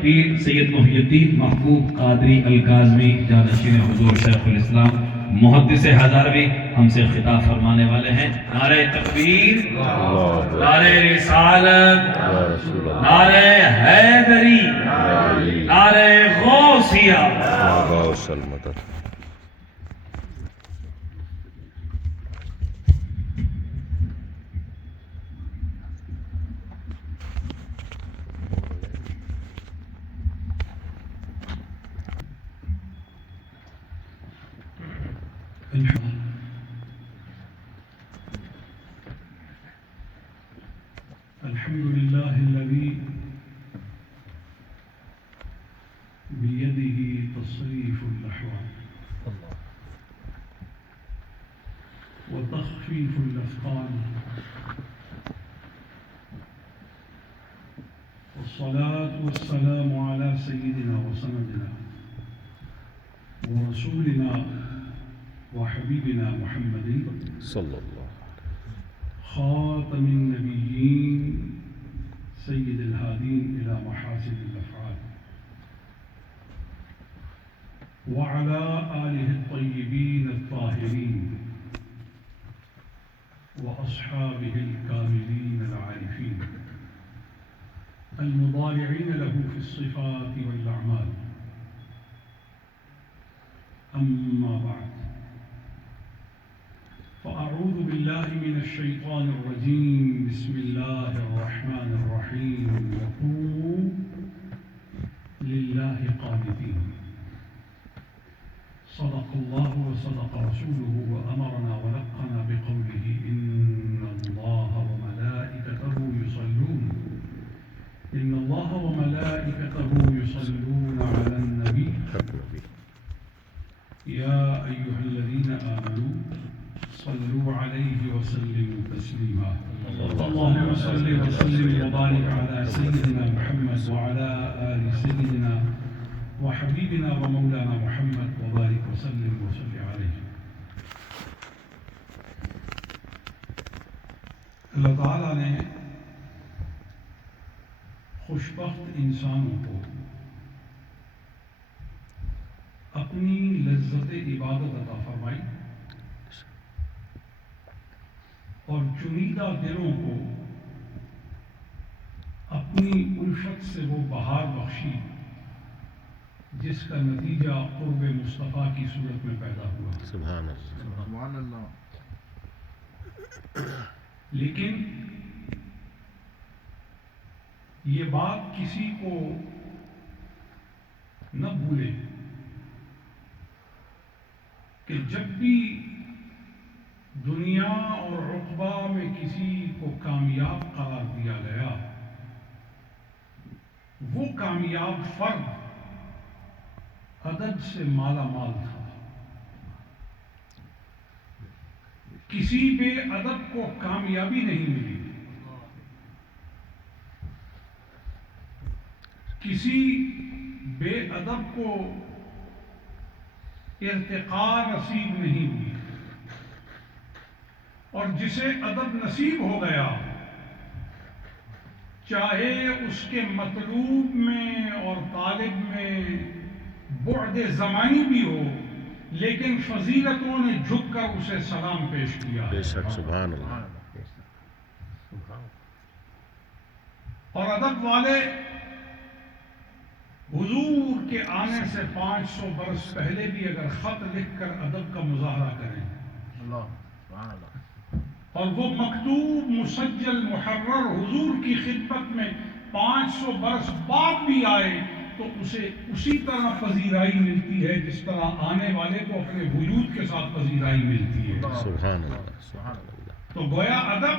پیر سید محی الدین محبوب قادری الکاظمی جانشین حضور شیخ الاسلام محدث ہزاروی ہم سے خطاب فرمانے والے ہیں۔ نعرہ تکبیر، نعرہ رسالت، نعرہ حیدری، نعرہ غوثیہ۔ الحمد لله الذي بيده تصريف الأحوال وتخفيف الأثقال، والصلاة والسلام على سيدنا وسندنا ورسولنا وحبيبنا محمد صلى الله خاتم النبيين سيد الهادين إلى محاسن الأفعال، وعلى آله الطيبين الطاهرين وأصحابه الكاملين العارفين المضارعين له في الصفات والأعمال. أما بعد، فأعوذ بالله من الشيطان الرجيم. بسم الله الرحمن الرحيم. وقوموا لله قانتين. صدق الله وصدق رسوله وأمرنا ولقنا بقوله إن الله وملائكته يصلون على النبي يا أيها الذين آمنوا صلوا عليه وسلموا تسليما. اللهم صل وسلم وبارك على سيدنا محمد وعلى آل سيدنا وحبيبنا ومولانا محمد وبارك وسلم وصل عليه. اللہ تعالیٰ نے خوشبخت انسانوں کو اپنی لذت عبادت عطا فرمائی اور چنیدہ دلوں کو اپنی الفت سے وہ بہار بخشی جس کا نتیجہ قرب مصطفیٰ کی صورت میں پیدا ہوا. سبحان اللہ، سبحان اللہ. لیکن یہ بات کسی کو نہ بھولے کہ جب بھی دنیا اور عقبہ میں کسی کو کامیاب قرار دیا گیا، وہ کامیاب فرد ادب سے مالا مال تھا. کسی بے ادب کو کامیابی نہیں ملی، کسی بے ادب کو ارتقاء نصیب نہیں ہوئی، اور جسے ادب نصیب ہو گیا چاہے اس کے مطلوب میں اور طالب میں بعد زمانی بھی ہو، لیکن فضیلتوں نے جھک کر اسے سلام پیش کیا. بے شک. سبحان اللہ. اور ادب والے حضور کے آنے سے 500 برس پہلے بھی اگر خط لکھ کر ادب کا مظاہرہ کریں اللہ سبحان اللہ، اور وہ مکتوب مسجل محرر حضور کی خدمت میں 500 برس بعد بھی آئے تو اسے اسی طرح پذیرائی ملتی ہے جس طرح آنے والے کو اپنے وجود کے ساتھ پذیرائی ملتی ہے. سبحان اللہ، سبحان اللہ. تو گویا ادب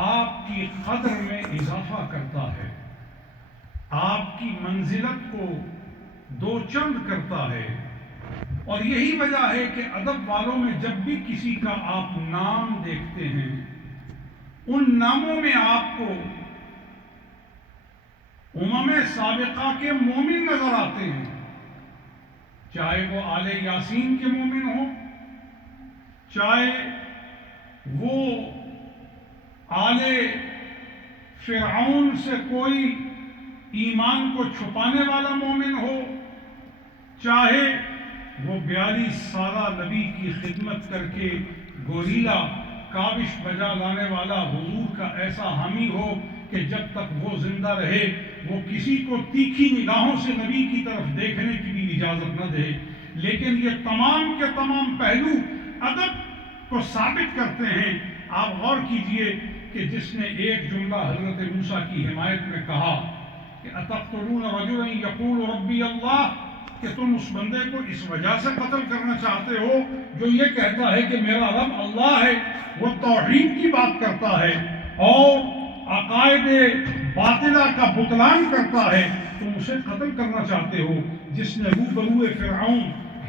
آپ کی قدر میں اضافہ کرتا ہے، آپ کی منزلت کو دو چند کرتا ہے، اور یہی وجہ ہے کہ ادب والوں میں جب بھی کسی کا آپ نام دیکھتے ہیں ان ناموں میں آپ کو امم سابقہ کے مومن نظر آتے ہیں، چاہے وہ آل یاسین کے مومن ہوں، چاہے وہ آل فرعون سے کوئی ایمان کو چھپانے والا مومن ہو، چاہے وہ 42 سالہ نبی کی خدمت کر کے گوریلا کاوش بجا لانے والا حضور کا ایسا حامی ہو کہ جب تک وہ زندہ رہے وہ کسی کو تیکھی نگاہوں سے نبی کی طرف دیکھنے کی بھی اجازت نہ دے، لیکن یہ تمام کے تمام پہلو ادب کو ثابت کرتے ہیں۔ آپ غور کیجئے کہ جس نے ایک جملہ حضرت موسیٰ کی حمایت میں کہا کہ اتقتلون رجلا یقول ربی اللہ، کہ تم اس بندے کو اس وجہ سے قتل کرنا چاہتے ہو جو یہ کہتا ہے کہ میرا رب اللہ ہے، وہ توحید کی بات کرتا ہے اور عقائد باطلہ کا بطلان کرتا ہے، تم اسے قتل کرنا چاہتے ہو، جس نے روبرو فرعون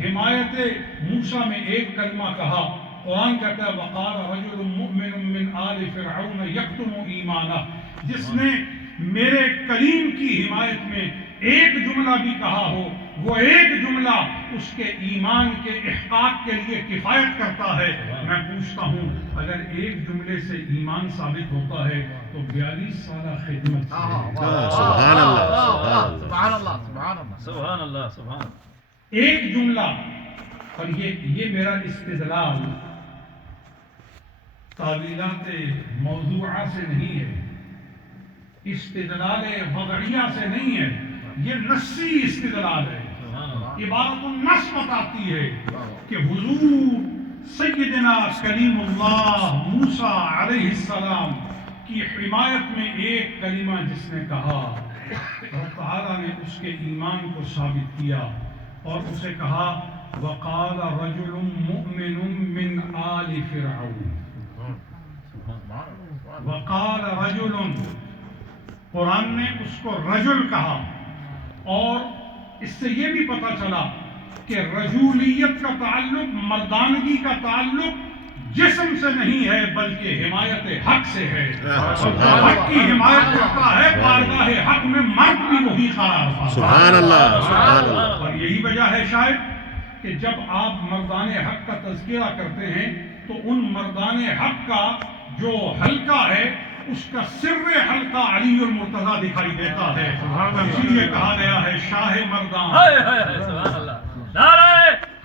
حمایت موسیٰ میں ایک کلمہ کہا۔ قرآن کہتا ہے وقال رجل مؤمن من آل فرعون یکتم ایمانہ، جس نے میرے کریم کی حمایت میں ایک جملہ بھی کہا ہو، وہ ایک جملہ اس کے ایمان کے احقاق کے لیے کفایت کرتا ہے۔ میں پوچھتا ہوں اگر ایک جملے سے ایمان ثابت ہوتا ہے تو 42 سالہ خدمت سے سبحان اللہ، سبحان اللہ، سبحان اللہ، سبحان اللہ، سبحان اللہ۔ ایک جملہ، اور یہ میرا استدلال تعویلات موضوعہ سے نہیں ہے، استدلال وضعیہ سے نہیں ہے، یہ نصی استدلال ہے۔ عبارت النص بتاتی ہے کہ حضور سیدنا کلیم اللہ موسیٰ علیہ السلام کی حمایت میں ایک کلمہ جس نے کہا، اللہ تعالیٰ نے اس کے ایمان کو ثابت کیا اور اسے کہا وقال رجل مؤمن من آل فرعون، وقال رجل، قرآن نے اس کو رجل کہا، اور اس سے یہ بھی پتہ چلا کہ رجولیت کا تعلق، مردانگی کا تعلق جسم سے نہیں ہے بلکہ حمایت حق سے ہے، اور جو حق کی حمایت کرتا ہے بارگاہ حق میں مرد بھی وہی قرار پاتا ہے۔ سبحان اللہ، سبحان اللہ۔ اور یہی وجہ ہے شاید کہ جب آپ مردان حق کا تذکرہ کرتے ہیں تو ان مردان حق کا جو حلقہ ہے اس کا سر حلقہ علی المرتضیٰ دکھائی دیتا ہے، اسی لیے کہا گیا ہے شاہ مردان۔ سبحان اللہ، نعرہ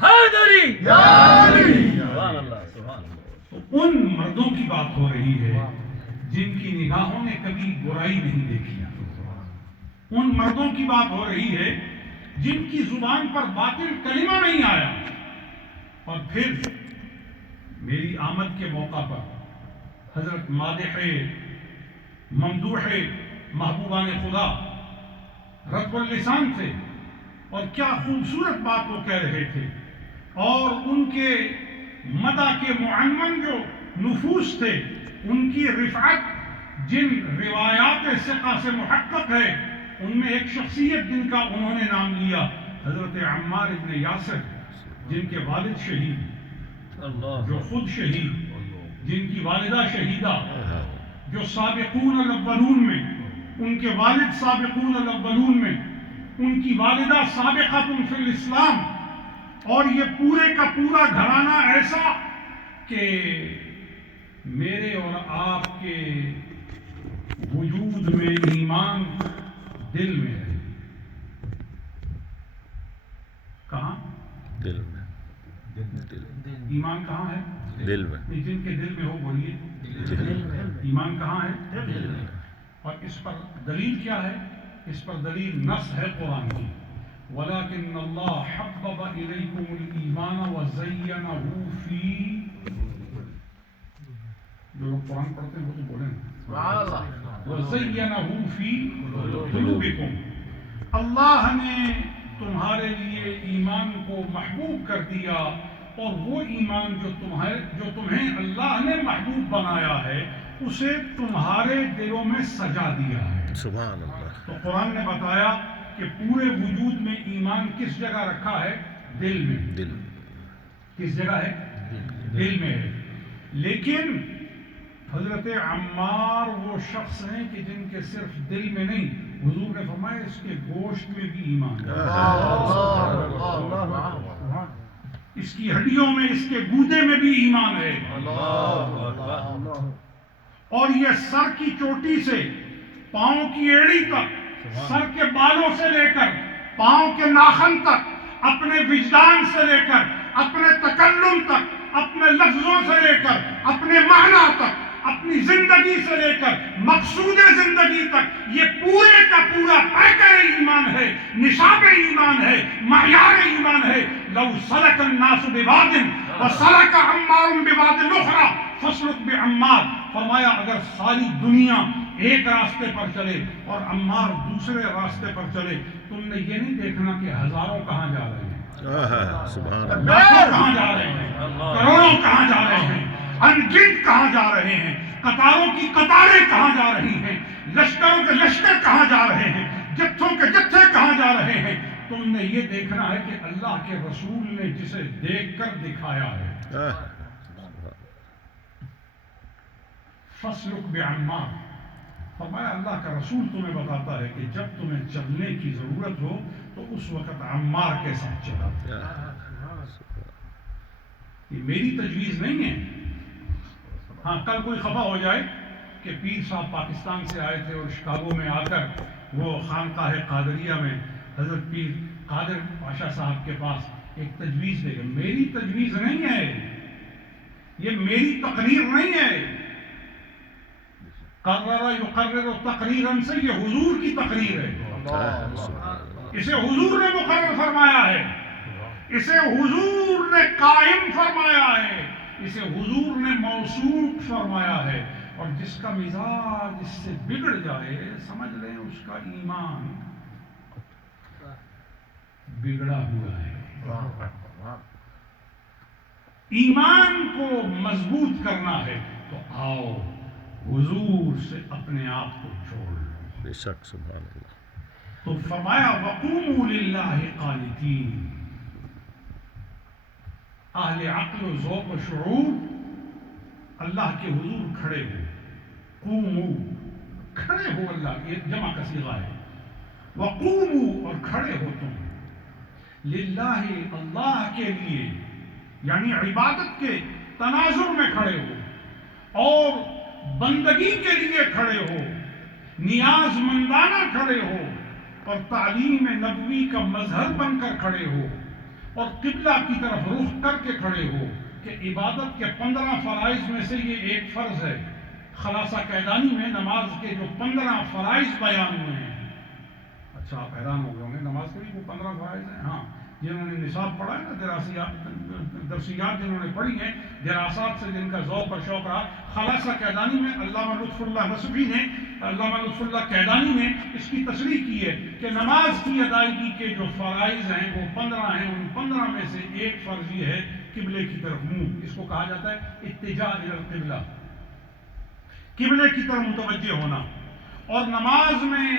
حیدری، سبحان اللہ، سبحان اللہ۔ تو ان مردوں کی بات ہو رہی ہے جن کی نگاہوں نے کبھی برائی نہیں دیکھی، ان مردوں کی بات ہو رہی ہے جن کی زبان پر باطل کلمہ نہیں آیا، اور پھر میری آمد کے موقع پر حضرت مادح ممدوح محبوبان خدا رب اللسان تھے، اور کیا خوبصورت بات وہ کہہ رہے تھے، اور ان کے مدح کے معنون جو نفوس تھے، ان کی رفعت جن روایات ثقہ سے محقق ہے، ان میں ایک شخصیت جن کا انہوں نے نام لیا حضرت عمار ابن یاسر، جن کے والد شہید، جو خود شہید، جن کی والدہ شہیدہ، جو سابقون الاولون میں، ان کے والد سابقون الاولون میں، ان کی والدہ سابقۃ فی الاسلام، اور یہ پورے کا پورا گھرانہ ایسا کہ میرے اور آپ کے وجود میں ایمان دل میں ہے۔ کہاں؟ دل میں، ایمان کہاں ہے؟ دل میں، جن کے دل میں ہو بولیے ایمان کہاں ہے؟ دل میں۔ اور اس پر دلیل کیا ہے؟ اس پر دلیل نص ہے قرآن کی، وَلَكِنَّ اللَّهَ حَبَّبَ إِلَيْكُمُ الْإِيمَانَ وَزَيَّنَهُ فِي، جو لوگ قرآن پڑھتے ہیں وہ تو بولیں وَزَيَّنَهُ فِي قُلُوبِكُمْ، اللہ نے تمہارے لیے ایمان کو محبوب کر دیا، اور وہ ایمان جو تمہیں اللہ نے محبوب بنایا ہے اسے تمہارے دلوں میں سجا دیا ہے۔ سبحان اللہ۔ تو قرآن نے بتایا کہ پورے وجود میں ایمان کس جگہ رکھا ہے؟ دل میں۔ دل کس جگہ ہے؟ دل میں ہے۔ لیکن حضرت عمار وہ شخص ہیں کہ جن کے صرف دل میں نہیں، حضور نے فرمایا اس کے گوشت میں بھی ایمان ہے، اس کی ہڈیوں میں، اس کے گودے میں بھی ایمان ہے، اور یہ سر کی چوٹی سے پاؤں کی ایڑی تک سر کے بالوں سے لے کر پاؤں کے ناخن تک، اپنے وجدان سے لے کر اپنے تکلم تک، اپنے لفظوں سے لے کر اپنے معنی تک، اپنی زندگی سے لے کر مقصود زندگی تک، یہ پورے کا پورا پیکر ایمان ہے، نصاب ایمان ہے، معیار ایمان ہے۔ لو سلک الناس بواد وسلک عمار بواد اخری فاسلک بعمار، فرمایا اگر ساری دنیا ایک راستے پر چلے اور عمار دوسرے راستے پر چلے، تم نے یہ نہیں دیکھنا کہ ہزاروں کہاں جا رہے ہیں، سبحان اللہ، لاکھوں کہاں جا رہے ہیں، کروڑوں کہاں جا رہے ہیں، انگنت کہاں جا رہے ہیں، قطاروں کی قطاریں کہاں جا رہی ہیں، لشکروں کے لشکر کہاں جا رہے ہیں، جتھوں کے جتھے کہاں جا رہے ہیں۔ تم نے یہ دیکھنا ہے کہ اللہ کے رسول نے جسے دیکھ کر دکھایا ہے۔ فَاسْلُكْ بِعَمَّارٍ، فرمایا اللہ کا رسول تمہیں بتاتا ہے کہ جب تمہیں چلنے کی ضرورت ہو تو اس وقت عمار کے ساتھ چلا۔ یہ میری تجویز نہیں ہے۔ ہاں کل کوئی خفا ہو جائے کہ پیر صاحب پاکستان سے آئے تھے اور شکاگو میں آ کر وہ خانقاہ قادریہ میں حضرت پیر قادر پاشا صاحب کے پاس ایک تجویز دے گئے۔ میری تجویز نہیں ہے، یہ میری تقریر نہیں ہے۔ قرر یقرر تقریرا سے یہ حضور کی تقریر ہے، اسے حضور نے مقرر فرمایا ہے، اسے حضور نے قائم فرمایا ہے، اسے حضور نے موصوف فرمایا ہے۔ اور جس کا مزاج اس سے بگڑ جائے سمجھ لیں اس کا ایمان بگڑا ہوا ہے۔ ایمان کو مضبوط کرنا ہے تو آؤ حضور سے اپنے آپ کو جوڑ لو۔ بے شک، سبحان اللہ۔ تو فرمایا وَقُومُوا لِلَّهِ قَانِتِينَ، اہل عقل و ذوق و شعور اللہ کے حضور کھڑے ہو۔ قوموا، کھڑے ہو، اللہ یہ جمع کا صیغہ ہے۔ وقوموا، اور کھڑے ہو تم، للہ، اللہ کے لیے، یعنی عبادت کے تناظر میں کھڑے ہو اور بندگی کے لیے کھڑے ہو، نیاز مندانہ کھڑے ہو اور تعلیم نبوی کا مظہر بن کر کھڑے ہو اور قبلہ کی طرف رخ کر کے کھڑے ہو کہ عبادت کے 15 فرائض میں سے یہ ایک فرض ہے۔ خلاصہ قیدانی میں نماز کے جو 15 فرائض بیان ہوئے ہیں، اچھا آپ حیران ہو گئے ہوں گے نماز کے بھی وہ 15 فرائض ہیں؟ ہاں، جنہوں نے نصاب پڑھا ہے نا، درسیات جنہوں نے پڑھی ہیں، دراسات سے جن کا ذوق اور شوق رہا، خلاصہ قیدانی میں علامہ لطف اللہ نصفی نے، علامہ لطف اللہ قیدانی نے اس کی تشریح کی ہے کہ نماز کی ادائیگی کے جو فرائض ہیں وہ 15 ہیں۔ ان 15 میں سے ایک فرض یہ ہے قبلے کی طرف منہ، اس کو کہا جاتا ہے اتجاہ الی القبلہ، قبلے کی طرف متوجہ ہونا۔ اور نماز میں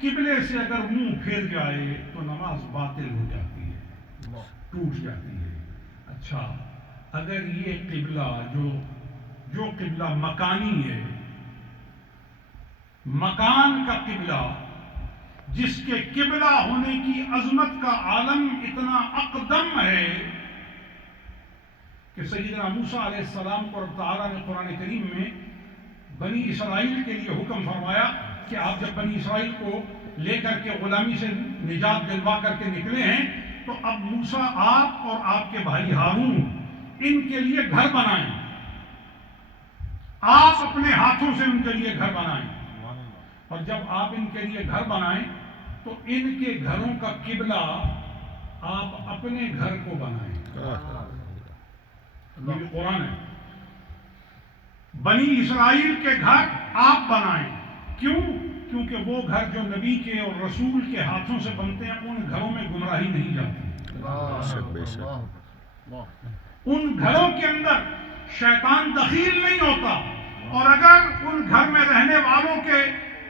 قبلے سے اگر منہ پھیر جائے تو نماز باطل ہو جاتی ہے، ٹوٹ جاتی ہے۔ اچھا، اگر یہ قبلہ جو قبلہ مکانی ہے، مکان کا قبلہ، جس کے قبلہ ہونے کی عظمت کا عالم اتنا اقدم ہے کہ سیدنا موسیٰ علیہ السلام کو رب تعالیٰ نے قرآن کریم میں بنی اسرائیل کے لیے حکم فرمایا کہ آپ جب بنی اسرائیل کو لے کر کے غلامی سے نجات دلوا کر کے نکلے ہیں تو اب موسیٰ آپ اور آپ کے بھائی ہارون ان کے لیے گھر بنائیں، آپ اپنے ہاتھوں سے ان کے لیے گھر بنائیں، اور جب آپ ان کے لیے گھر بنائیں تو ان کے گھروں کا قبلہ آپ اپنے گھر کو بنائیں۔ یہ قرآن ہے، بنی اسرائیل کے گھر آپ بنائیں۔ کیوں؟ کیونکہ وہ گھر جو نبی کے اور رسول کے ہاتھوں سے بنتے ہیں ان گھروں میں گمراہی نہیں جاتی، بے شک، ان گھروں کے اندر شیطان دخیل نہیں ہوتا، اور اگر ان گھر میں رہنے والوں کے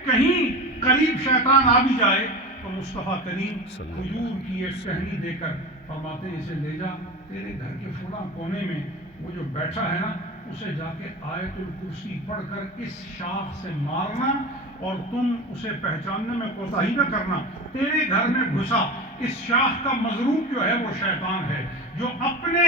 کہیں قریب شیطان آ بھی جائے تو مصطفیٰ کریم حضور کی ایک کہانی دے کر فرماتے ہیں اسے لے جا تیرے گھر کے فلاں کونے میں وہ جو بیٹھا ہے نا، اسے جا کے آیت الکرسی پڑھ کر اس شاخ سے مارنا اور تم اسے پہچاننے میں کوتاہی نہ کرنا، تیرے گھر میں گھسا۔ اس شاخ کا مضروب جو ہے وہ شیطان ہے، جو اپنے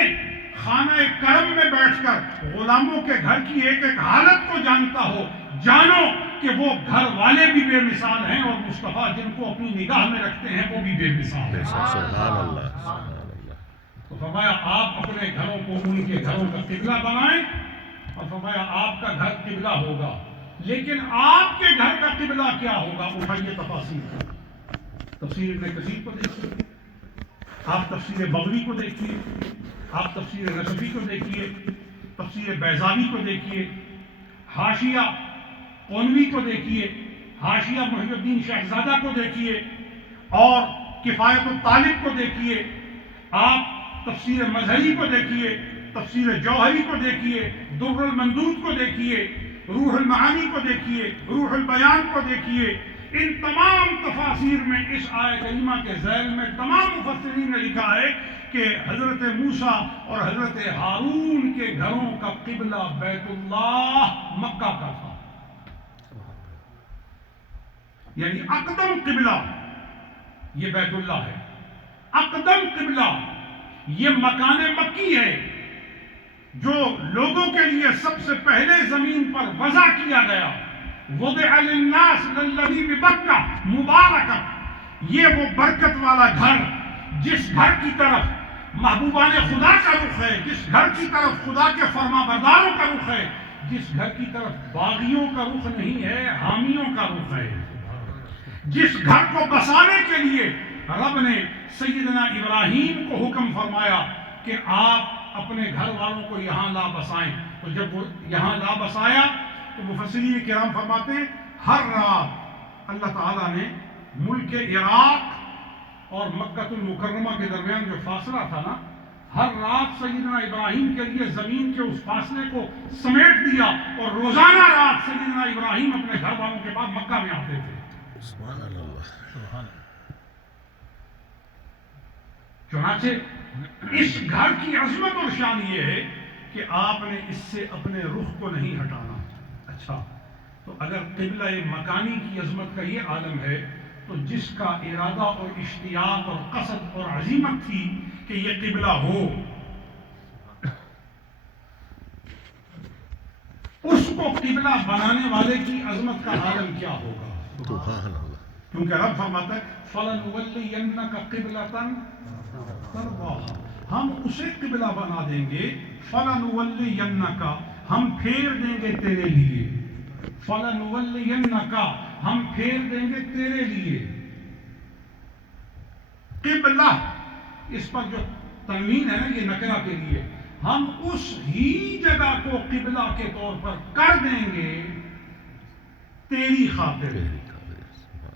خانہ کرم میں بیٹھ کر غلاموں کے گھر کی ایک ایک حالت کو جانتا ہو۔ جانو کہ وہ گھر والے بھی بے مثال ہیں اور مصطفیٰ جن کو اپنی نگاہ میں رکھتے ہیں وہ بھی بے مثال ہیں. سبحان اللہ سبحان اللہ. تو فرمایا آپ اپنے گھروں کو ان کے گھروں کا قبلہ بنائیں اور فرمایا آپ کا گھر قبلہ ہوگا. لیکن آپ کے گھر کا قبلہ کیا ہوگا؟ اٹھائیے تفاسیر. تفسیر ابن کثیر کو دیکھیے، آپ تفسیر بغوی کو دیکھیے، آپ تفسیر نصفی کو دیکھیے، تفسیر بیضاوی کو دیکھیے، حاشیہ قونوی کو دیکھیے، حاشیہ محی الدین شہزادہ کو دیکھیے اور کفایت الطالب کو دیکھیے، آپ تفسیر مظہری کو دیکھیے، تفسیر جوہری کو دیکھیے، در المندود کو دیکھیے، روح المعانی کو دیکھیے، روح البیان کو دیکھیے. ان تمام تفاسیر میں اس آیہ کریمہ کے ذیل میں تمام مفسرین نے لکھا ہے کہ حضرت موسیٰ اور حضرت ہارون کے گھروں کا قبلہ بیت اللہ مکہ کا تھا. یعنی اقدم قبلہ یہ بیت اللہ ہے، اقدم قبلہ یہ مکان مکی ہے جو لوگوں کے لیے سب سے پہلے زمین پر وضع کیا گیا. وضع للناس للذی ببکہ مبارکہ، یہ وہ برکت والا گھر جس گھر کی طرف محبوبان خدا کا رخ ہے، جس گھر کی طرف خدا کے فرما برداروں کا رخ ہے، جس گھر کی طرف باغیوں کا رخ نہیں ہے حامیوں کا رخ ہے، جس گھر کو بسانے کے لیے رب نے سیدنا ابراہیم کو حکم فرمایا کہ آپ اپنے گھر والوں کو یہاں لا بسائیں. تو جب وہ یہاں لا بسایا تو مفسرین کرام فرماتے ہیں ہر رات اللہ تعالیٰ نے ملک عراق اور مکہ المکرمہ کے درمیان جو فاصلہ تھا نا، ہر رات سیدنا ابراہیم کے لیے زمین کے اس فاصلے کو سمیٹ دیا اور روزانہ رات سیدنا ابراہیم اپنے گھر والوں کے بعد مکہ میں آتے تھے. سبحان اللہ. چنانچہ اس گھر کی عظمت اور شان یہ ہے کہ آپ نے اس سے اپنے رخ کو نہیں ہٹانا. اچھا، تو اگر قبلہ مکانی کی عظمت کا یہ عالم ہے تو جس کا ارادہ اور اشتیاق اور قصد اور عزیمت تھی کہ یہ قبلہ ہو، اس کو قبلہ بنانے والے کی عظمت کا عالم کیا ہوگا؟ سبحان اللہ. کیونکہ رب فرماتا ہے فَلَنُوَلِّيَنَّكَ قِبْلَةً تَرْضَاهَا، ہم اسے قبلہ بنا دیں گے. فَلَنُوَلِّيَنَّكَ، ہم پھیر دیں گے تیرے لیے. فَلَنُوَلِّيَنَّكَ، ہم پھیر دیں گے تیرے لیے. قبلہ، اس پر جو تنوین ہے نا یہ نکرہ کے لیے، ہم اس ہی جگہ کو قبلہ کے طور پر کر دیں گے تیری خاطر.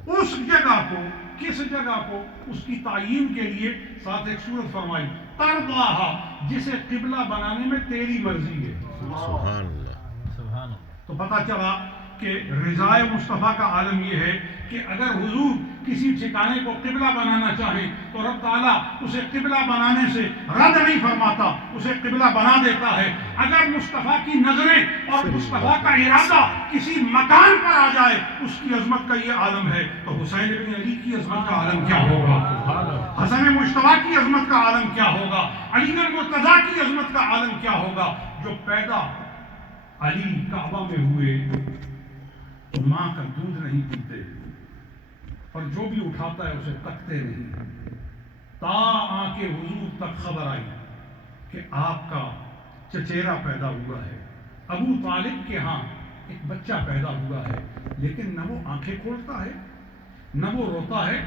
اس جگہ کو، کس جگہ کو؟ اس کی تعین کے لیے ساتھ ایک صورت فرمائی ترضاہا، جسے قبلہ بنانے میں تیری مرضی ہے. سبحان اللہ. سبحان اللہ. تو پتہ چلا کہ رضائے مصطفیٰ کا عالم یہ ہے کہ اگر حضور کسی ٹھکانے کو قبلہ بنانا چاہیں تو رب تعالیٰ اسے قبلہ بنانے سے رد نہیں فرماتا، اسے قبلہ بنا دیتا ہے. اگر مصطفیٰ کی نظریں اور مصطفیٰ کا ارادہ کسی مکان پر آ جائے، اس کی عظمت کا یہ عالم ہے. تو حسین بن علی کی عظمت کا عالم کیا ہوگا؟ حسن مجتبیٰ کی عظمت کا عالم کیا ہوگا؟ علی بن مرتضیٰ کی عظمت کا عالم کیا ہوگا؟ جو پیدا علی کعبہ میں ہوئے تو ماں کا دودھ نہیں پیتے اور جو بھی اٹھاتا ہے اسے تکتے نہیں، تا آنکھ حضور تک خبر آئی کہ آپ کا چچیرا پیدا ہوا ہے. ابو طالب کے ہاں ایک بچہ پیدا ہوا ہے، لیکن نہ وہ آنکھیں کھولتا ہے، نہ وہ روتا ہے،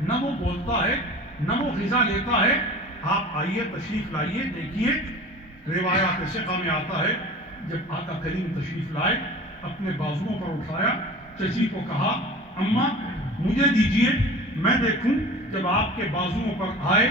نہ وہ بولتا ہے، نہ وہ غذا لیتا ہے. آپ آئیے، تشریف لائیے، دیکھیے روایات ثقہ میں آتا ہے جب آقا کریم تشریف لائے اپنے بازوؤں پر اٹھایا، چچی کو کہا اماں مجھے دیجئے میں دیکھوں. جب آپ کے بازوؤں پر آئے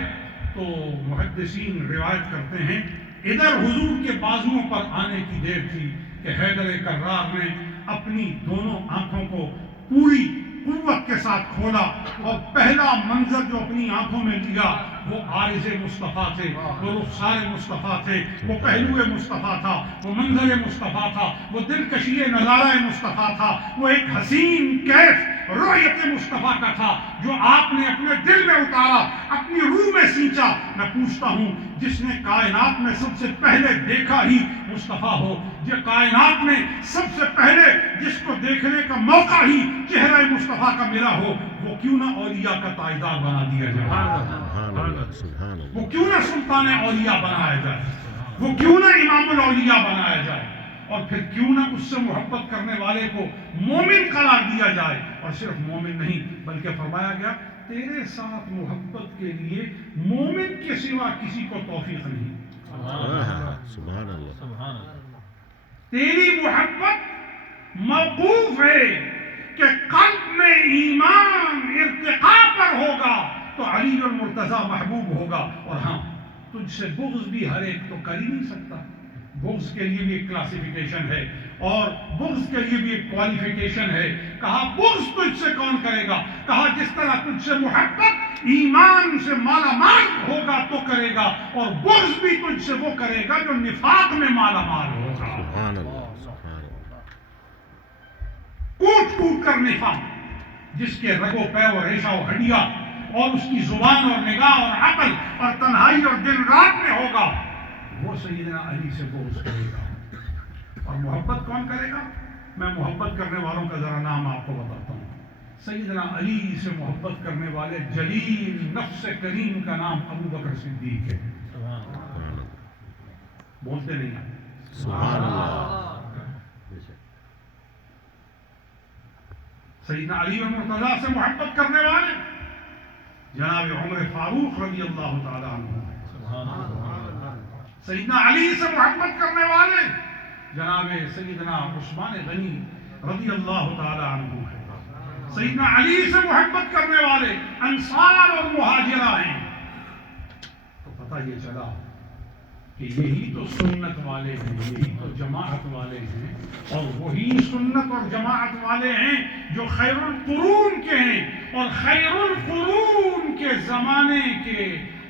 تو محدثین روایت کرتے ہیں ادھر حضور کے بازوؤں پر آنے کی دیر تھی کہ حیدر کرار نے اپنی دونوں آنکھوں کو پوری قوت کے ساتھ کھولا اور پہلا منظر جو اپنی آنکھوں میں لیا وہ عارض مصطفیٰ تھے، وہ رخسار مصطفیٰ تھے، وہ پہلو مصطفیٰ تھا، وہ منظر مصطفیٰ تھا، وہ دلکشی نظارہ مصطفیٰ تھا، وہ ایک حسین کیف رؤیت مصطفیٰ کا تھا جو آپ نے اپنے دل میں اتارا، اپنی روح میں سینچا. میں پوچھتا ہوں جس نے کائنات میں سب سے پہلے دیکھا ہی مصطفیٰ ہو، جو کائنات میں سب سے پہلے جس کو دیکھنے کا موقع ہی چہرہ مصطفیٰ کا ملا ہو، وہ کیوں نہ اولیاء کا تاجدار بنا دیا جائے؟ سبحان اللہ سبحان اللہ وہ کیوں نہ سلطان اولیاء بنایا جائے؟ وہ کیوں نہ امام الاولیاء بنایا جائے؟ اور پھر کیوں نہ اس سے محبت کرنے والے کو مومن قرار دیا جائے؟ اور صرف مومن نہیں بلکہ فرمایا گیا تیرے ساتھ محبت کے لیے مومن کے سوا کسی کو توفیق نہیں۔ سبحان اللہ سبحان اللہ تیری محبت موقوف ہے کہ قلب میں ایمان ارتقاء پر ہوگا تو علی المرتضیٰ محبوب ہوگا۔ اور ہاں تجھ سے بغض بھی ہر ایک تو کر ہی نہیں سکتا، بغض کے لیے بھی ایک کلاسیفیکیشن ہے اور بغض کے لیے بھی ایک کوالیفیکیشن ہے۔ کہا بغض تجھ سے کون کرے گا؟ کہا جس طرح تجھ سے محبت ایمان سے مالا مال ہوگا تو کرے گا، اور بغض بھی تجھ سے وہ کرے گا جو نفاق میں مالا مال ہوگا۔ سبحان اللہ سبحان اللہ کوٹ کوٹ کر نفاق، جس کے رگ و پے و ریشہ و ہڈیاں اور اس کی زبان اور نگاہ اور عقل اور تنہائی اور دن رات میں ہوگا، وہ سیدنا علی سے بغض کرے گا۔ اور محبت کون کرے گا؟ میں محبت کرنے والوں کا ذرا نام آپ کو بتاتا ہوں۔ سیدنا علی سے محبت کرنے والے جلیل نفس کریم کا نام ابو بکر صدیق ہے۔ بولتے نہیں ہیں۔ سبحان اللہ سیدنا علی المرتضیٰ سے محبت کرنے والے جناب عمر فاروق رضی اللہ تعالیٰ عنہ، سیدنا علی سے محبت کرنے والے جناب سیدنا عثمان غنی رضی اللہ تعالیٰ عنہ ہے۔ سیدنا علی سے محبت کرنے والے انصار اور مہاجرہ ہیں۔ تو پتہ یہ چلا کہ یہی تو سنت والے ہیں، یہی تو جماعت والے ہیں، اور وہی سنت اور جماعت والے ہیں جو خیر القرون کے ہیں، اور خیر القرون کے زمانے کے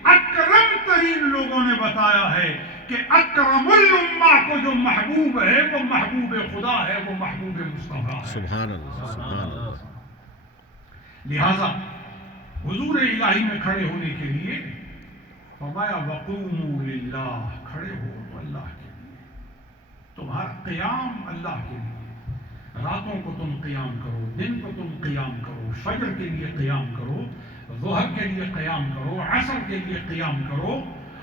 اکرم ترین لوگوں نے بتایا ہے کہ اکرم الامہ کو جو محبوب ہے وہ محبوب خدا ہے، وہ محبوب مصطفیٰ ہے۔ سبحان اللہ سبحان اللہ لہذا حضور الہی میں کھڑے ہونے کے لیے فرمایا وقوموا للہ، کھڑے ہو تو اللہ کے لیے، تمہارا قیام اللہ کے لیے، راتوں کو تم قیام کرو، دن کو تم قیام کرو، فجر کے لیے قیام کرو، ظہر کے لیے قیام کرو، عصر کے لیے قیام کرو،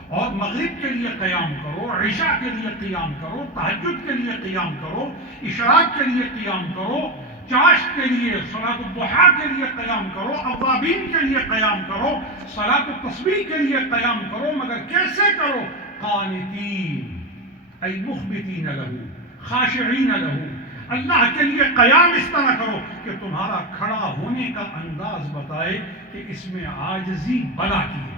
اور مغرب کے لیے قیام کرو، عشاء کے لیے قیام کرو، تہجد کے لیے قیام کرو، اشراق کے لیے قیام کرو، چاشت کے لیے، صلاۃ الضحیٰ کے لیے قیام کرو، اوابین کے لیے قیام کرو، صلاۃ التسبیح کے لیے قیام کرو، مگر کیسے کرو؟ قانتین ای مخبتین لہو خاشعین لہو، اللہ کے لیے قیام اس طرح کرو کہ تمہارا کھڑا ہونے کا انداز بتائے کہ اس میں عاجزی بلا کی ہے،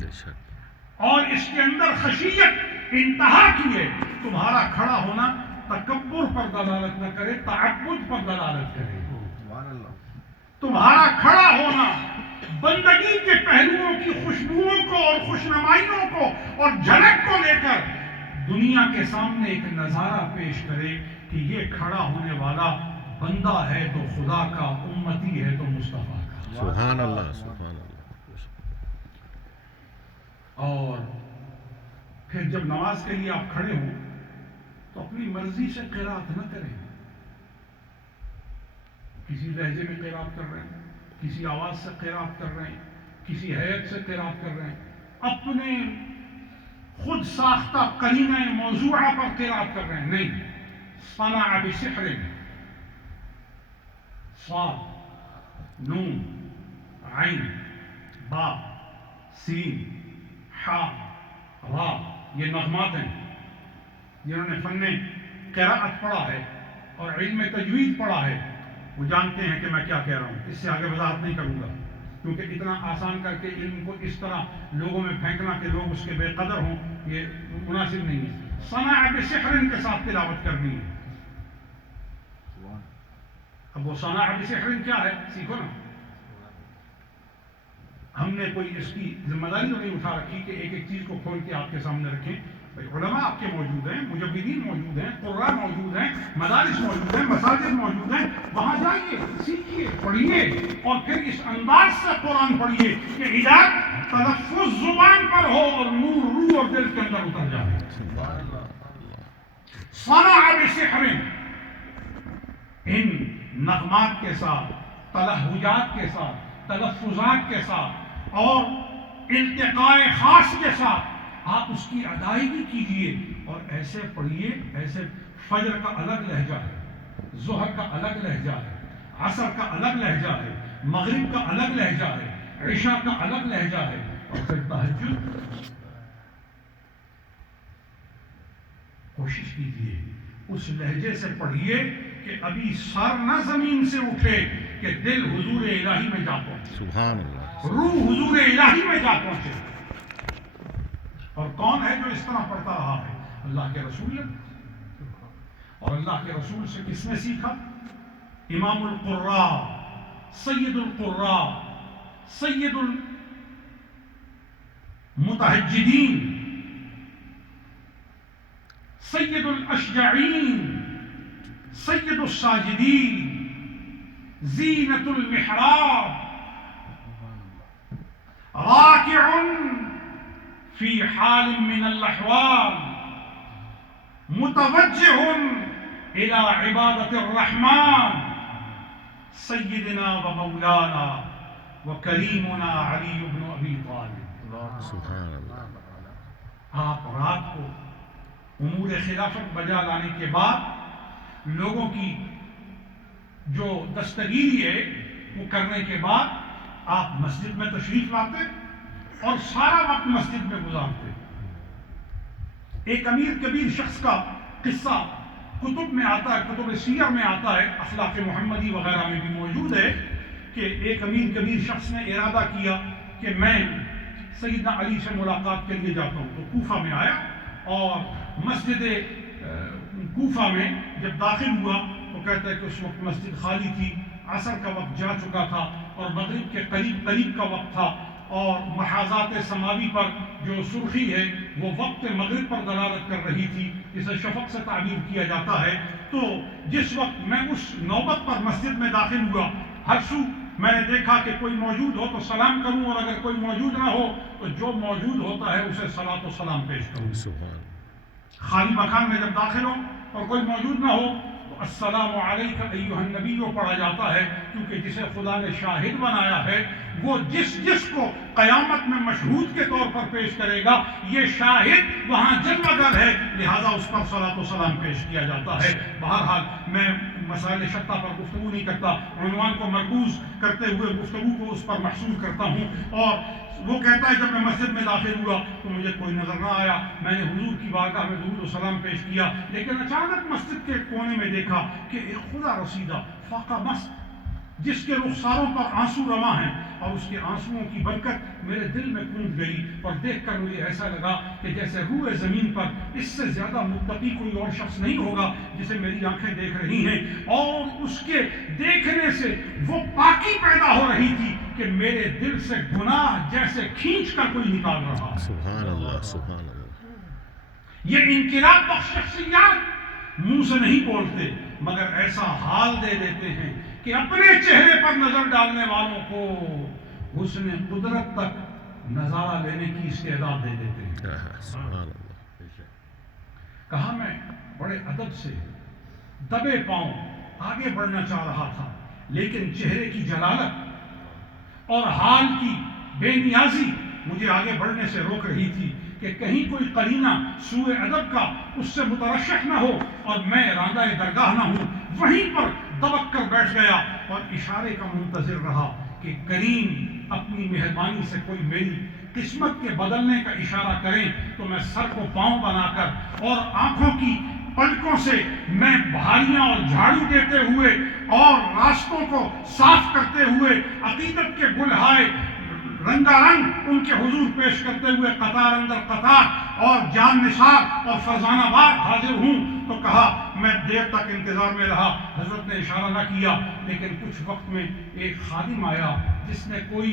بے شک اور اس کے اندر خشیت انتہا کی ہے۔ تمہارا کھڑا ہونا تکبر پر دلالت نہ کرے، تعبد پر دلالت کرے۔ تمہارا کھڑا ہونا بندگی کے پہلوؤں کی خوشبوؤں کو اور خوشنمائیوں کو اور جھلک کو لے کر دنیا کے سامنے ایک نظارہ پیش کرے کہ یہ کھڑا ہونے والا بندہ ہے تو خدا کا، امتی ہے تو مصطفیٰ کا۔ سبحان اللہ سبحان اللہ اور پھر جب نماز کے لیے آپ کھڑے ہوں تو اپنی مرضی سے قرات نہ کریں، کسی لہجے میں قرات کر رہے ہیں، کسی آواز سے قرات کر رہے ہیں، کسی حیت سے قرات کر رہے ہیں، اپنے خود ساختہ قرینہ موضوعہ پر قرات کر رہے ہیں، نہیں۔ صنع بسحر، صاد نون عین با سین حا را، یہ نغمات ہیں۔ جنہوں نے فن قراءت پڑھا ہے اور علم تجوید پڑھا ہے وہ جانتے ہیں کہ میں کیا کہہ رہا ہوں، اس سے آگے وضاحت نہیں کروں گا، کیونکہ اتنا آسان کر کے علم کو اس طرح لوگوں میں پھینکنا کہ لوگ اس کے بے قدر ہوں، یہ مناسب نہیں ہے۔ صنع بسحر کے ساتھ تلاوت کرنی ہے۔ اب وہ صنع بسحر کیا ہے سیکھو نا۔ ہم نے کوئی اس کی ذمہ داری تو نہیں اٹھا رکھی کہ ایک ایک چیز کو کھول کے آپ کے سامنے رکھیں، علماء آپ کے موجود ہیں، مجودین موجود ہیں، قراء موجود ہیں، مدارس موجود ہیں، مساجد موجود ہیں، وہاں جائیے، سیکھیے، پڑھیے اور پھر اس انداز سے قرآن پڑھیے کہ ہدایت تلفظ زبان پر ہو اور نور روح اور دل کے اندر اتر جائے. صنع بسحر، ان نغمات کے ساتھ، تلہجات کے ساتھ، تلفظات کے ساتھ اور التقاء خاص کے ساتھ آپ اس کی ادائیگی کیجئے اور ایسے پڑھیے. ایسے فجر کا الگ لہجہ ہے، ظہر کا الگ لہجہ ہے، عصر کا الگ لہجہ ہے، مغرب کا الگ لہجہ ہے، عشاء کا الگ لہجہ ہے، اور پھر تہجد. کوشش کیجئے اس لہجے سے پڑھیے کہ ابھی سر نہ زمین سے اٹھے کہ دل حضور الہی میں جا پہنچے، سبحان اللہ. روح حضور الہی میں جا پہنچے. اور کون ہے جو اس طرح پڑھتا رہا ہے؟ اللہ کے رسول نے. اور اللہ کے رسول سے کس نے سیکھا؟ امام القراء، سید القراء، سید المتہجدین، سید الاشجعین، سید الساجدین، زینت المحراب، راکع فی حال من الاحوال، متوجہ الى عبادت الرحمن، سیدنا و مولانا و کریمنا علی بن ابی طالب. سبحان اللہ. آپ رات کو امور خلافت بجا لانے کے بعد، لوگوں کی جو دستگیری ہے وہ کرنے کے بعد، آپ مسجد میں تشریف لاتے اور سارا وقت مسجد میں گزارتے. ایک امیر کبیر شخص کا قصہ کتب میں آتا ہے، کتب سیر میں آتا ہے، اخلاق محمدی وغیرہ میں بھی موجود ہے کہ ایک امیر کبیر شخص نے ارادہ کیا کہ میں سیدنا علی سے ملاقات کے لیے جاتا ہوں. تو کوفہ میں آیا اور مسجد کوفہ میں جب داخل ہوا تو کہتا ہے کہ اس وقت مسجد خالی تھی، عصر کا وقت جا چکا تھا اور مغرب کے قریب کا وقت تھا، اور محاذات سماوی پر جو سرخی ہے وہ وقت مغرب پر دلالت کر رہی تھی، جسے شفق سے تعبیر کیا جاتا ہے. تو جس وقت میں اس نوبت پر مسجد میں داخل ہوا، ہر سو میں نے دیکھا کہ کوئی موجود ہو تو سلام کروں، اور اگر کوئی موجود نہ ہو تو جو موجود ہوتا ہے اسے صلاۃ و سلام پیش کروں. سبحان. خالی مکان میں جب داخل ہو اور کوئی موجود نہ ہو تو السلام علیک ایھا النبی پڑھا جاتا ہے، کیونکہ جسے خدا نے شاہد بنایا ہے وہ جس کو قیامت میں مشہود کے طور پر پیش کرے گا، یہ شاہد وہاں جلوہ گر ہے، لہذا اس پر صلاۃ و سلام پیش کیا جاتا ہے. بہرحال میں مسائل شتہ پر گفتگو نہیں کرتا، عنوان کو مرکوز کرتے ہوئے گفتگو کو اس پر محصور کرتا ہوں. اور وہ کہتا ہے جب میں مسجد میں داخل ہوا تو مجھے کوئی نظر نہ آیا، میں نے حضور کی بارگاہ میں درود و سلام پیش کیا، لیکن اچانک مسجد کے کونے میں دیکھا کہ ایک خدا رسیدہ فاقہ مست جس کے رخساروں پر آنسو رواں ہیں، اور اس کے آنسوؤں کی برکت میرے دل میں کوند گئی، اور دیکھ کر مجھے ایسا لگا کہ جیسے روئے زمین پر اس سے زیادہ متقی کوئی اور شخص نہیں ہوگا جسے میری آنکھیں دیکھ رہی ہیں، اور اس کے دیکھنے سے وہ پاکی پیدا ہو رہی تھی کہ میرے دل سے گناہ جیسے کھینچ کر کوئی نکال رہا. سبحان اللہ. سبحان اللہ. یہ انقلاب بخش شخصیات منہ سے نہیں بولتے مگر ایسا حال دے دیتے ہیں کہ اپنے چہرے پر نظر ڈالنے والوں کو حسن قدرت تک نظارہ لینے کی استعداد دے دیتے ہیں. سبحان اللہ. کہا میں بڑے ادب سے دبے پاؤں آگے بڑھنا چاہ رہا تھا، لیکن چہرے کی جلالت اور حال کی بے نیازی مجھے آگے بڑھنے سے روک رہی تھی کہ کہیں کوئی قرینہ سوء ادب کا اس سے مترشح نہ ہو اور میں راندہ درگاہ نہ ہوں. وہیں پر دبک کر بیٹھ گیا اور اشارے کا منتظر رہا کہ کریم اپنی مہربانی سے کوئی میری قسمت کے بدلنے کا اشارہ کریں تو میں سر کو پاؤں بنا کر اور آنکھوں کی پلکوں سے میں بھاریاں اور جھاڑو دیتے ہوئے اور راستوں کو صاف کرتے ہوئے عقیدت کے گلہائے رنگا رنگ ان کے حضور پیش کرتے ہوئے قطار اندر قطار اور جان نثار اور فرزانہ وار حاضر ہوں. تو کہا میں دیر تک انتظار میں رہا، حضرت نے اشارہ نہ کیا، لیکن کچھ وقت میں ایک خادم آیا جس نے کوئی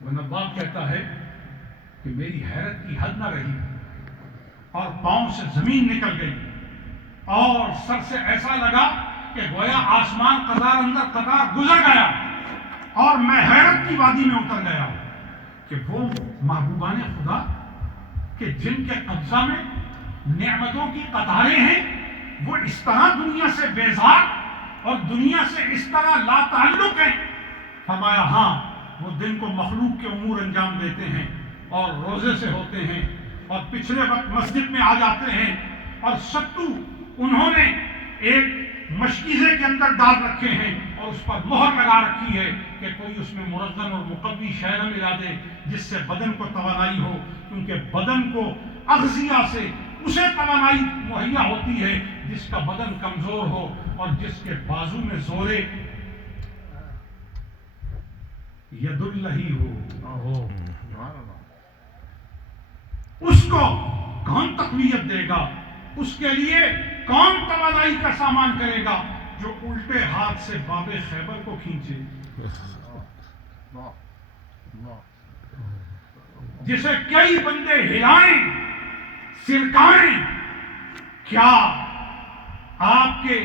وہ نواب کہتا ہے کہ میری حیرت کی حد نہ رہی اور پاؤں سے زمین نکل گئی اور سر سے ایسا لگا کہ گویا آسمان قطار اندر قطار گزر گیا اور میں حیرت کی وادی میں اتر گیا کہ وہ محبوبان خدا کہ جن کے قبضہ میں نعمتوں کی قطاریں ہیں وہ اس طرح دنیا سے بیزار اور دنیا سے اس طرح لا تعلق ہیں. فرمایا ہاں وہ دن کو مخلوق کے امور انجام دیتے ہیں اور روزے سے ہوتے ہیں اور پچھلے وقت مسجد میں آ جاتے ہیں اور ستو انہوں نے ایک مشکیزے کے اندر ڈال رکھے ہیں اور اس پر مہر لگا رکھی ہے کہ کوئی اس میں مرغن اور مقوی شے نہ ملا دے جس سے بدن کو توانائی ہو، کیونکہ بدن کو اغذیہ سے اسے توانائی مہیا ہوتی ہے جس کا بدن کمزور ہو اور جس کے بازو میں زورے ید اللہ ہو. اس کو کون تقویت دے گا؟ اس کے لیے کون توانائی کا سامان کرے گا جو الٹے ہاتھ سے باب خیبر کو کھینچے، جسے کئی بندے ہلائیں سرکائیں؟ کیا آپ کے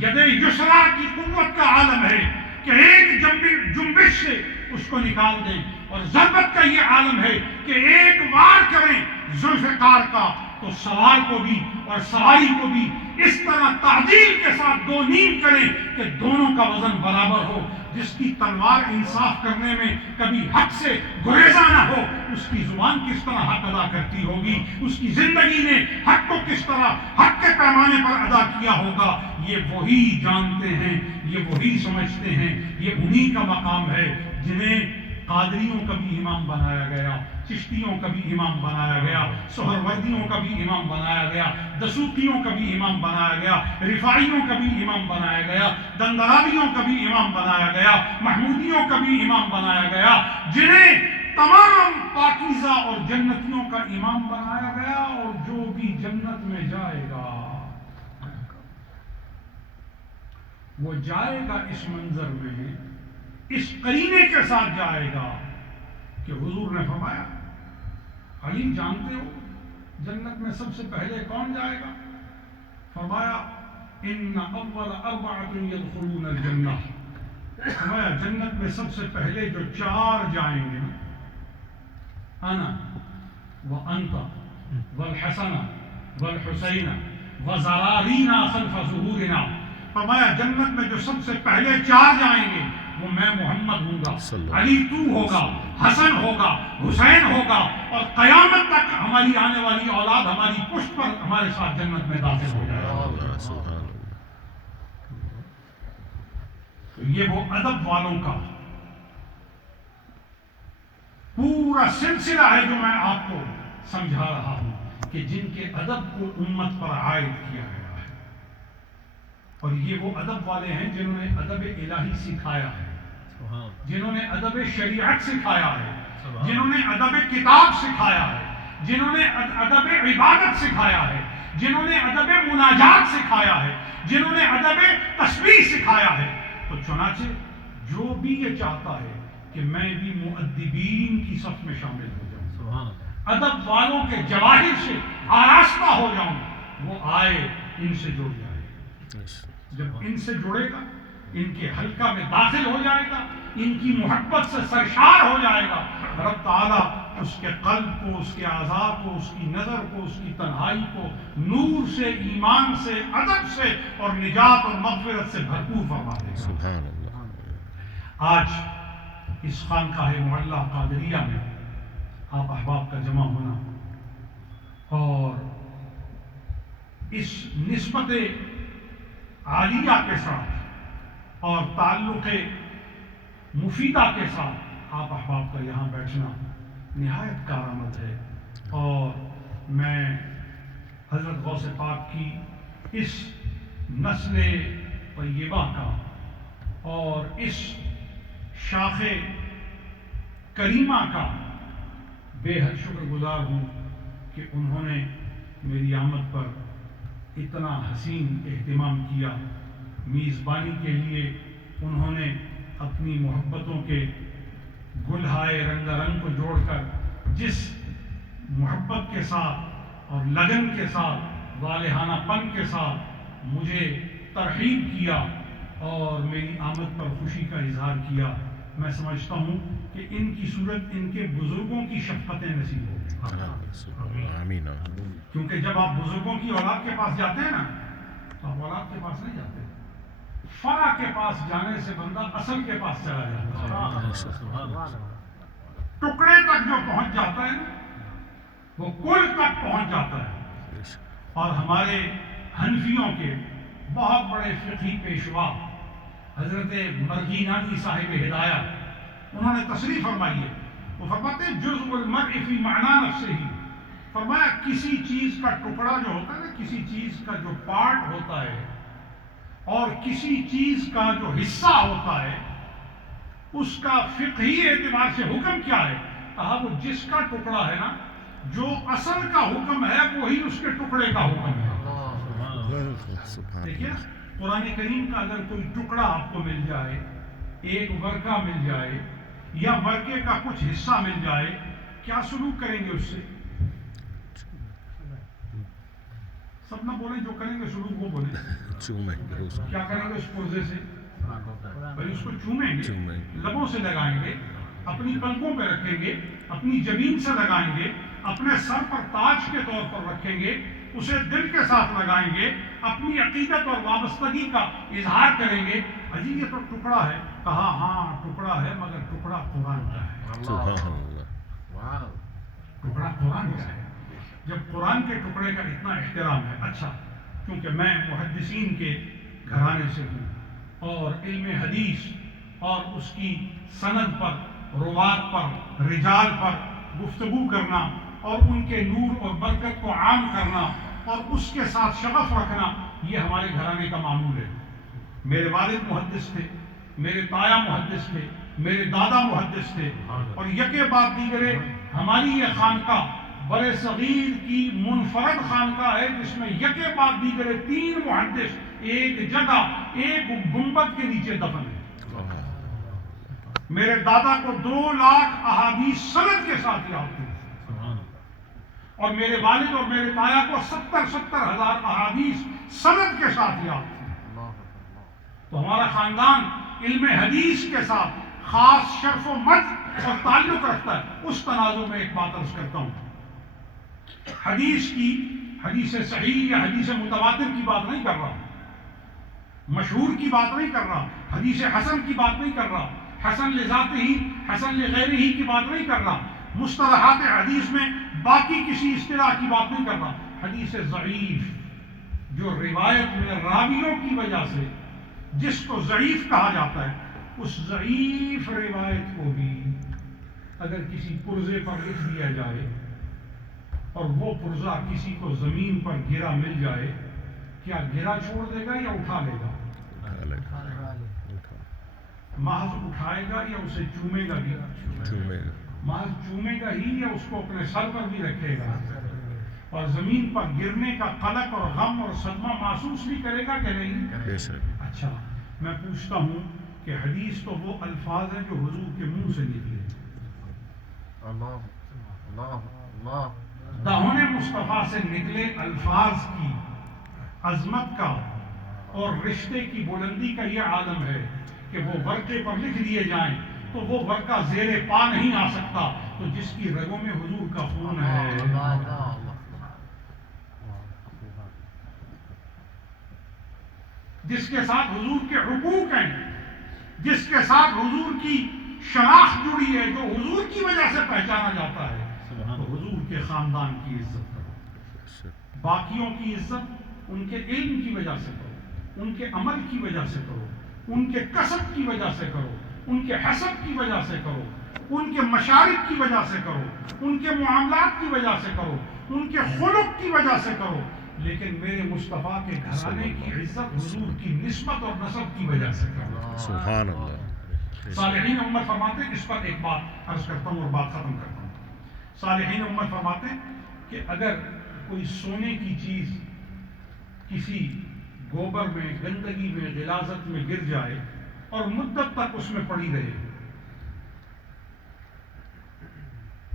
ید یسرا کی قوت کا عالم ہے کہ ایک جنبش سے اس کو نکال دیں، اور ضربت کا یہ عالم ہے کہ ایک وار کریں ذوالفقار کا تو سوار کو بھی اور سواری کو بھی اس طرح تعدیل کے ساتھ دو نیم کریں کہ دونوں کا وزن برابر ہو. جس کی تلوار انصاف کرنے میں کبھی حق سے گریزا نہ ہو، اس کی زبان کس طرح حق ادا کرتی ہوگی، اس کی زندگی نے حق کو کس طرح حق کے پیمانے پر ادا کیا ہوگا. یہ وہی جانتے ہیں، یہ وہی سمجھتے ہیں، یہ انہی کا مقام ہے جنہیں قادریوں کا بھی امام بنایا گیا، چشتیوں کا بھی امام بنایا گیا، سہروردیوں کا بھی امام بنایا گیا، دسوقیوں کا بھی امام بنایا گیا، رفاعیوں کا بھی امام بنایا گیا، دندراویوں کا بھی امام بنایا گیا، محمودیوں کا بھی امام بنایا گیا، جنہیں تمام پاکیزہ اور جنتیوں کا امام بنایا گیا. اور جو بھی جنت میں جائے گا وہ جائے گا اس منظر میں، اس قرینے کے ساتھ جائے گا کہ حضور نے فرمایا علی جانتے ہو جنت میں سب سے پہلے کون جائے گا؟ فرمایا ان اول اربعۃ يدخلون الجنہ. فرمایا جنت میں سب سے پہلے جو چار جائیں گے، انا وانت والحسن والحسین وزرارینا خلف ظہورنا. فرمایا جنت میں جو سب سے پہلے چار جائیں گے وہ میں محمد ہوں گا، علی تو ہوگا، حسن ہوگا، حسین ہوگا، اور قیامت تک ہماری آنے والی اولاد ہماری پشت پر ہمارے ساتھ جنت میں داخل ہو جائے گا. تو یہ وہ ادب والوں کا پورا سلسلہ ہے جو میں آپ کو سمجھا رہا ہوں کہ جن کے ادب کو امت پر عائد کیا گیا ہے. اور یہ وہ ادب والے ہیں جنہوں نے ادب الہی سکھایا ہے، جنہوں نے ادب شریعت سکھایا ہے، جنہوں نے ادب کتاب سکھایا ہے، جنہوں نے ادب عبادت سکھایا ہے، جنہوں نے ادب مناجات سکھایا ہے، جنہوں نے ادب تسبیح سکھایا ہے. تو چنانچہ جو بھی یہ چاہتا ہے کہ میں بھی مؤدبین کی صف میں شامل ہو جاؤں، ادب والوں کے جواہر سے آراستہ ہو جاؤں، وہ آئے ان سے جڑ جائے. جب ان سے جڑے گا، ان کے حلقہ میں داخل ہو جائے گا، ان کی محبت سے سرشار ہو جائے گا، رب تعالیٰ اس کے قلب کو، اس کے اعضاء کو، اس کی نظر کو، اس کی تنہائی کو نور سے، ایمان سے، ادب سے اور نجات اور مغفرت سے بھرپور فرما دے گا. سبحان اللہ. آج اس خانقاہ معلیٰ قادریہ میں آپ احباب کا جمع ہونا اور اس نسبت عالیہ کے ساتھ اور تعلق مفیدہ کے ساتھ آپ احباب کا یہاں بیٹھنا نہایت کارآمد ہے. اور میں حضرت غوث پاک کی اس نسل طیبہ کا اور اس شاخ کریمہ کا بے حد شکر گزار ہوں کہ انہوں نے میری آمد پر اتنا حسین اہتمام کیا. میزبانی کے لیے انہوں نے اپنی محبتوں کے گلہائے رنگ رنگ کو جوڑ کر جس محبت کے ساتھ اور لگن کے ساتھ والہانہ پن کے ساتھ مجھے ترغیب کیا اور میری آمد پر خوشی کا اظہار کیا، میں سمجھتا ہوں کہ ان کی صورت ان کے بزرگوں کی شفقتیں نصیب ہو گئی، آمین۔ کیونکہ جب آپ بزرگوں کی اولاد کے پاس جاتے ہیں نا تو آپ اولاد کے پاس نہیں جاتے، فرع کے پاس جانے سے بندہ اصل کے پاس چلا جاتا ہے، ٹکڑے تک جو پہنچ جاتا ہے وہ کل تک پہنچ جاتا ہے۔ اور ہمارے حنفیوں کے بہت بڑے فقہی پیشوا حضرت مرغی نانی صاحب ہدایت، انہوں نے تصریح فرمائی ہے، وہ فرماتے ہیں جزء المرء فی معنی نفسہ، فرمایا کسی چیز کا ٹکڑا جو ہوتا ہے نا، کسی چیز کا جو پارٹ ہوتا ہے اور کسی چیز کا جو حصہ ہوتا ہے، اس کا فقہی اعتبار سے حکم کیا ہے؟ کہا وہ جس کا ٹکڑا ہے نا، جو اصل کا حکم ہے وہی اس کے ٹکڑے کا حکم ہے۔ دیکھیے قرآن کریم کا اگر کوئی ٹکڑا آپ کو مل جائے، ایک ورقہ مل جائے یا ورقے کا کچھ حصہ مل جائے، کیا سلوک کریں گے اس سے؟ سب نہ بولیں، جو کریں گے سلوک وہ بولیں۔ کیا کریں گے اس پرزے سے؟ بھائی اس کو چومیں گے، لبوں سے لگائیں گے، اپنی پلکوں پہ رکھیں گے، اپنی جبین سے لگائیں گے، اپنے سر پر تاج کے طور پر رکھیں گے، اسے دل کے ساتھ لگائیں گے، اپنی عقیدت اور وابستگی کا اظہار کریں گے۔ اجی یہ تو ٹکڑا ہے، کہا ہاں ٹکڑا ہے مگر ٹکڑا قرآن کا ہے، ٹکڑا قرآن کا ہے۔ جب قرآن کے ٹکڑے کا اتنا احترام ہے، اچھا کیونکہ میں محدثین کے گھرانے سے ہوں اور علم حدیث اور اس کی سند پر، روات پر، رجال پر گفتگو کرنا اور ان کے نور اور برکت کو عام کرنا اور اس کے ساتھ شغف رکھنا، یہ ہمارے گھرانے کا معمول ہے۔ میرے والد محدث تھے، میرے تایا محدث تھے، میرے دادا محدث تھے، اور یکے بعد دیگرے ہماری یہ خانقاہ برے صغیر کی منفرد خانقاہ ہے جس میں یکے بعد دیگرے 3 محدث ایک جگہ ایک گنبد کے نیچے دفن ہے۔ میرے دادا کو 2 لاکھ احادیث سند کے ساتھ یاد تھی، اور میرے والد اور میرے تایا کو 70 ہزار احادیث سند کے ساتھ یاد تھی۔ تو ہمارا خاندان علم حدیث کے ساتھ خاص شرف و مجد اور تعلق رکھتا ہے۔ اس تناظر میں ایک بات عرض کرتا ہوں، حدیث صحیح یا حدیث متواتر کی بات نہیں کر رہا، مشہور کی بات نہیں کر رہا، حدیث حسن کی بات نہیں کر رہا، حسن لذاتہ ہی حسن لغیرہ ہی کی بات نہیں کر رہا، مصطلحات حدیث میں باقی کسی اصطلاح کی بات نہیں کر رہا۔ حدیث ضعیف جو روایت میں راویوں کی وجہ سے جس کو ضعیف کہا جاتا ہے، اس ضعیف روایت کو بھی اگر کسی پرزے پر لکھ دیا جائے اور وہ پرزہ کسی کو زمین پر گرا مل جائے، کیا گرا چھوڑ دے گا یا اٹھا لے گا؟ محض اٹھائے گا یا اسے چومے گا بھی؟ محض چومے گا ہی یا اس کو اپنے سر پر بھی رکھے گا اور زمین پر گرنے کا قلق اور غم اور صدمہ محسوس بھی کرے گا کہ نہیں؟ اچھا میں پوچھتا ہوں کہ حدیث تو وہ الفاظ ہیں جو حضور کے منہ سے نکلے، دہن مصطفیٰ سے نکلے الفاظ کی عظمت کا اور رشتے کی بلندی کا یہ عالم ہے کہ وہ ورقے پر لکھ دیے جائیں تو وہ ورقہ زیر پا نہیں آ سکتا، تو جس کی رگوں میں حضور کا خون ہے، جس کے ساتھ حضور کے حقوق ہیں، جس کے ساتھ حضور کی شناخت جڑی ہے، جو حضور کی وجہ سے پہچانا جاتا ہے، تو حضور کے خاندان کی عزت کرو، باقیوں کی عزت ان کے علم کی وجہ سے کرو، ان کے عمل کی وجہ سے کرو، ان کے کسب کی وجہ سے کرو، ان کے حسب کی وجہ سے کرو، ان کے مشارب کی وجہ سے کرو، ان کے معاملات کی وجہ سے کرو، ان کے خلق کی وجہ سے کرو، لیکن میرے مصطفیٰ کے گھرانے کی عزت حضور کی نسبت اور نسب کی وجہ سے کرو۔ سبحان اللہ۔ صالحین امت فرماتے ہیں، اس پر ایک بات عرض کرتا ہوں اور بات ختم کرتا ہوں۔ صالحین امت فرماتے ہیں کہ اگر کوئی سونے کی چیز کسی گوبر میں، گندگی میں، غلاظت میں گر جائے اور مدت تک اس میں پڑی رہے